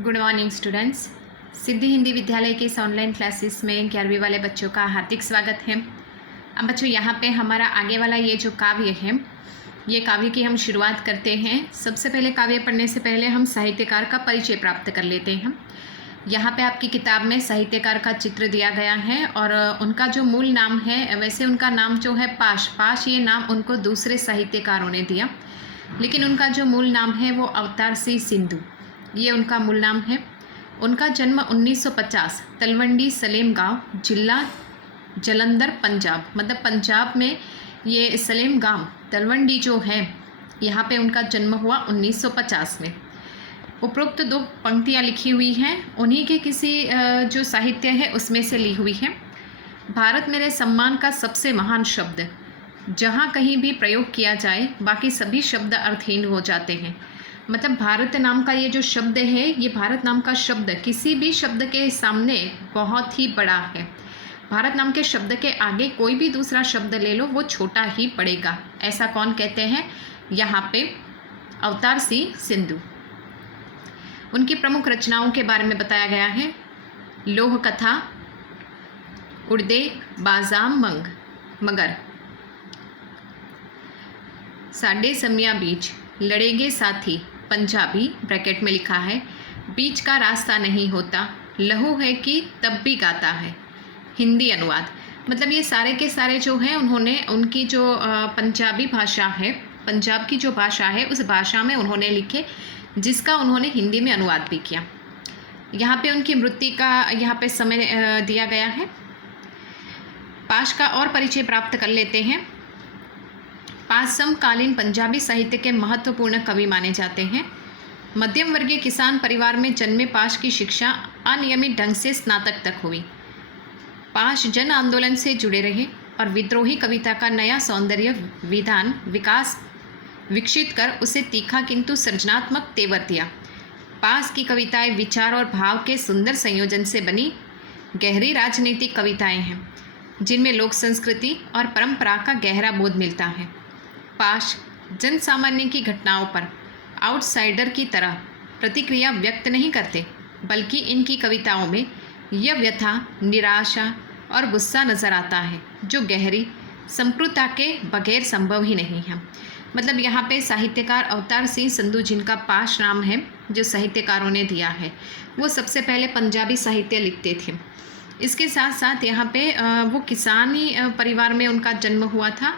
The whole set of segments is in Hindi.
Good morning students. Siddhi Hindi Vidyalaya के इस ऑनलाइन क्लासेस में 11वीं वाले बच्चों का हार्दिक स्वागत है। अब बच्चों यहाँ पे हमारा आगे वाला ये जो काव्य है, ये काव्य की हम शुरुआत करते हैं। सबसे पहले काव्य पढ़ने से पहले हम साहित्यकार का परिचय प्राप्त कर लेते हैं। यहाँ पे आपकी किताब में साहित्यकार का चित्र दिया गया है और उनका जो मूल नाम है, वैसे उनका नाम जो है पाश, ये नाम उनको दूसरे साहित्यकारों ने दिया, लेकिन उनका जो मूल नाम है वो अवतार सिंह सिंधु, ये उनका मूल नाम है। उनका जन्म 1950 तलवंडी सलेम गांव, जिला जलंधर, पंजाब, मतलब पंजाब में ये सलेम गांव तलवंडी जो है, यहाँ पे उनका जन्म हुआ 1950 में। उपरोक्त दो पंक्तियाँ लिखी हुई हैं, उन्हीं के किसी जो साहित्य है उसमें से ली हुई है। भारत मेरे सम्मान का सबसे महान शब्द, जहाँ कहीं भी प्रयोग किया जाए बाकी सभी शब्द अर्थहीन हो जाते हैं। मतलब भारत नाम का ये जो शब्द है, ये भारत नाम का शब्द किसी भी शब्द के सामने बहुत ही बड़ा है। भारत नाम के शब्द के आगे कोई भी दूसरा शब्द ले लो वो छोटा ही पड़ेगा। ऐसा कौन कहते हैं? यहाँ पे अवतार सिंह सिंधु। उनकी प्रमुख रचनाओं के बारे में बताया गया है। लोह कथा, उड़दे बाजाम मगर, साडे समिया बीच, लड़ेगे साथी, पंजाबी ब्रैकेट में लिखा है, बीच का रास्ता नहीं होता, लहू है कि तब भी गाता है, हिंदी अनुवाद। मतलब ये सारे के सारे जो हैं, उन्होंने उनकी जो पंजाबी भाषा है, पंजाब की जो भाषा है, उस भाषा में उन्होंने लिखे, जिसका उन्होंने हिंदी में अनुवाद भी किया। यहाँ पे उनकी मृत्यु का यहाँ पे समय दिया गया है। पाश का और परिचय प्राप्त कर लेते हैं। पाश समकालीन पंजाबी साहित्य के महत्वपूर्ण कवि माने जाते हैं। मध्यम वर्गीय किसान परिवार में जन्मे पाश की शिक्षा अनियमित ढंग से स्नातक तक हुई। पाश जन आंदोलन से जुड़े रहे और विद्रोही कविता का नया सौंदर्य विधान विकास विकसित कर उसे तीखा किंतु सृजनात्मक तेवर दिया। पाश की कविताएं विचार और भाव के सुंदर संयोजन से बनी गहरी राजनीतिक कविताएं हैं, जिनमें लोक संस्कृति और परंपरा का गहरा बोध मिलता है। पाश जन सामान्य की घटनाओं पर आउटसाइडर की तरह प्रतिक्रिया व्यक्त नहीं करते, बल्कि इनकी कविताओं में यह व्यथा, निराशा और गुस्सा नज़र आता है, जो गहरी संप्रभुता के बगैर संभव ही नहीं है। मतलब यहाँ पे साहित्यकार अवतार सिंह संधू, जिनका पाश नाम है, जो साहित्यकारों ने दिया है, वो सबसे पहले पंजाबी साहित्य लिखते थे। इसके साथ साथ यहाँ पे वो किसानी परिवार में उनका जन्म हुआ था।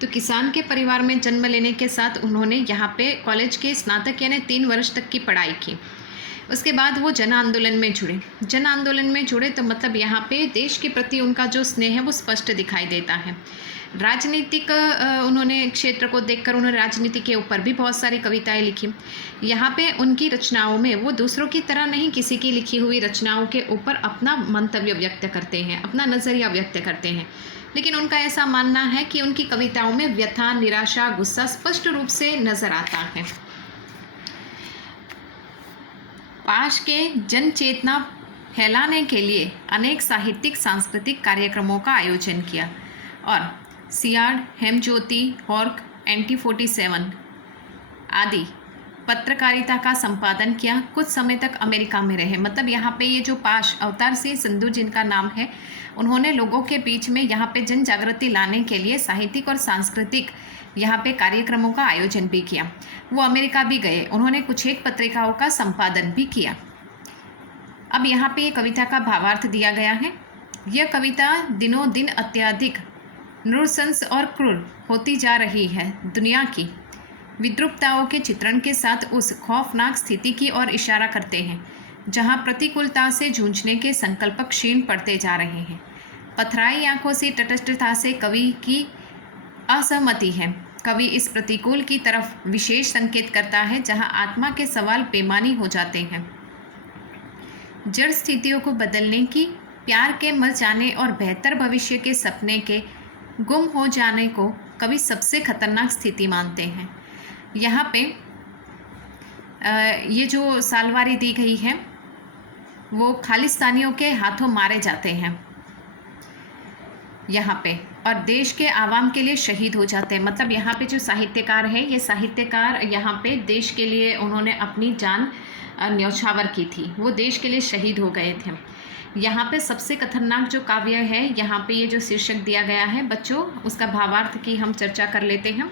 तो किसान के परिवार में जन्म लेने के साथ उन्होंने यहाँ पे कॉलेज के स्नातक यानी 3 वर्ष तक की पढ़ाई की। उसके बाद वो जन आंदोलन में जुड़े तो मतलब यहाँ पे देश के प्रति उनका जो स्नेह है वो स्पष्ट दिखाई देता है। राजनीतिक उन्होंने क्षेत्र को देखकर उन्होंने राजनीति के ऊपर भी बहुत सारी कविताएं लिखी। यहाँ पे उनकी रचनाओं में वो दूसरों की तरह नहीं किसी की लिखी हुई रचनाओं के ऊपर अपना मंतव्य व्यक्त करते हैं, अपना नज़रिया व्यक्त करते हैं, लेकिन उनका ऐसा मानना है कि उनकी कविताओं में व्यथा, निराशा, गुस्सा स्पष्ट रूप से नजर आता है। पाश के जन चेतना फैलाने के लिए अनेक साहित्यिक सांस्कृतिक कार्यक्रमों का आयोजन किया और सियाड़, हेमज्योति, हॉर्क, NT47 आदि पत्रकारिता का संपादन किया। कुछ समय तक अमेरिका में रहे। मतलब यहाँ पे ये जो पाश अवतार सिंह संधू, जिनका नाम है, उन्होंने लोगों के बीच में यहाँ पे जन जागृति लाने के लिए साहित्यिक और सांस्कृतिक यहाँ पे कार्यक्रमों का आयोजन भी किया। वो अमेरिका भी गए, उन्होंने कुछ एक पत्रिकाओं का संपादन भी किया। अब यहाँ पे ये कविता का भावार्थ दिया गया है। यह कविता दिनों दिन अत्यधिक नृशंस और क्रूर होती जा रही है। दुनिया की विद्रुपताओं के चित्रण के साथ उस खौफनाक स्थिति की ओर इशारा करते हैं जहां प्रतिकूलता से जूझने के संकल्प क्षीण पड़ते जा रहे हैं। पथराई आंखों से तटस्थता से कवि की असहमति है। कवि इस प्रतिकूल की तरफ विशेष संकेत करता है जहां आत्मा के सवाल बेमानी हो जाते हैं। जड़ स्थितियों को बदलने की, प्यार के मर जाने और बेहतर भविष्य के सपने के गुम हो जाने को कवि सबसे खतरनाक स्थिति मानते हैं। यहाँ पे ये जो सालवारी दी गई है वो खालिस्तानियों के हाथों मारे जाते हैं। यहाँ पे, और देश के आवाम के लिए शहीद हो जाते हैं। मतलब यहाँ पे जो साहित्यकार है, ये साहित्यकार यहाँ पे देश के लिए उन्होंने अपनी जान न्यौछावर की थी, वो देश के लिए शहीद हो गए थे। यहाँ पे सबसे खतरनाक जो काव्य है, यहाँ पे ये जो शीर्षक दिया गया है बच्चों, उसका भावार्थ की हम चर्चा कर लेते हैं।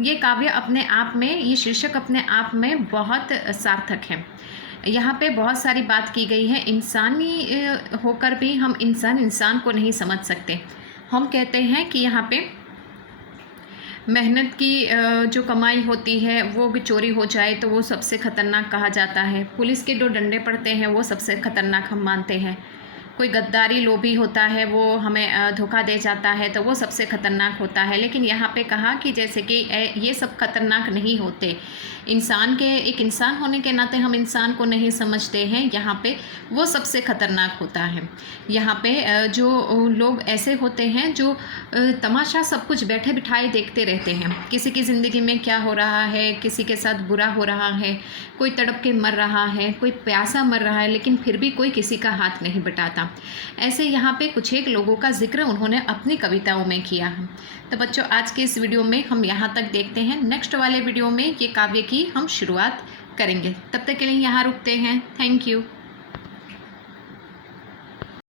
ये काव्य अपने आप में, ये शीर्षक अपने आप में बहुत सार्थक है। यहाँ पे बहुत सारी बात की गई है। इंसानी होकर भी हम इंसान को नहीं समझ सकते। हम कहते हैं कि यहाँ पे मेहनत की जो कमाई होती है वो भी चोरी हो जाए तो वो सबसे ख़तरनाक कहा जाता है। पुलिस के जो डंडे पड़ते हैं वो सबसे ख़तरनाक हम मानते हैं। कोई गद्दारी लोभी होता है, वो हमें धोखा दे जाता है तो वो सबसे ख़तरनाक होता है। लेकिन यहाँ पे कहा कि जैसे कि ये सब खतरनाक नहीं होते, एक इंसान होने के नाते हम इंसान को नहीं समझते हैं, यहाँ पे वो सबसे ख़तरनाक होता है। यहाँ पे जो लोग ऐसे होते हैं जो तमाशा सब कुछ बैठे बिठाए देखते रहते हैं, किसी की ज़िंदगी में क्या हो रहा है, किसी के साथ बुरा हो रहा है, कोई तड़प के मर रहा है, कोई प्यासा मर रहा है, लेकिन फिर भी कोई किसी का हाथ नहीं बटाता। ऐसे यहाँ पे कुछ एक लोगों का जिक्र उन्होंने अपनी कविताओं में किया है। तो बच्चों, आज के इस वीडियो में हम यहाँ तक देखते हैं। नेक्स्ट वाले वीडियो में ये काव्य की हम शुरुआत करेंगे। तब तक के लिए यहाँ रुकते हैं। Thank you.